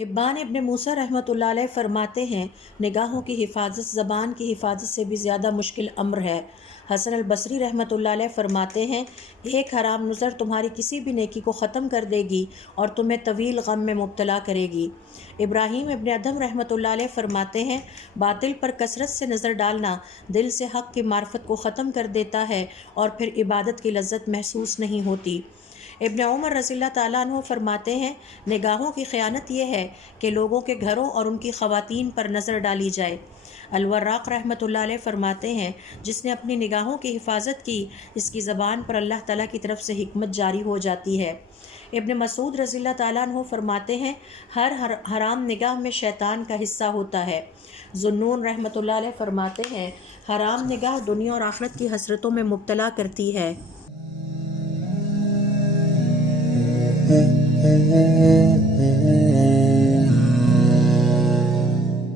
حبان ابن موسیٰ رحمۃ اللہ علیہ فرماتے ہیں، نگاہوں کی حفاظت زبان کی حفاظت سے بھی زیادہ مشکل امر ہے۔ حسن البصری رحمۃ اللہ علیہ فرماتے ہیں، ایک حرام نظر تمہاری کسی بھی نیکی کو ختم کر دے گی اور تمہیں طویل غم میں مبتلا کرے گی۔ ابراہیم ابن ادھم رحمۃ اللہ علیہ فرماتے ہیں، باطل پر کثرت سے نظر ڈالنا دل سے حق کی معرفت کو ختم کر دیتا ہے اور پھر عبادت کی لذت محسوس نہیں ہوتی۔ ابن عمر رضی اللہ تعالیٰ عنہ فرماتے ہیں، نگاہوں کی خیانت یہ ہے کہ لوگوں کے گھروں اور ان کی خواتین پر نظر ڈالی جائے۔ الوراق رحمۃ اللہ علیہ فرماتے ہیں، جس نے اپنی نگاہوں کی حفاظت کی، اس کی زبان پر اللہ تعالیٰ کی طرف سے حکمت جاری ہو جاتی ہے۔ ابن مسعود رضی اللہ تعالیٰ عنہ فرماتے ہیں، ہر حرام نگاہ میں شیطان کا حصہ ہوتا ہے۔ ذو النون رحمۃ اللہ علیہ فرماتے ہیں، حرام نگاہ دنیا اور آخرت کی حسرتوں میں مبتلا کرتی ہے۔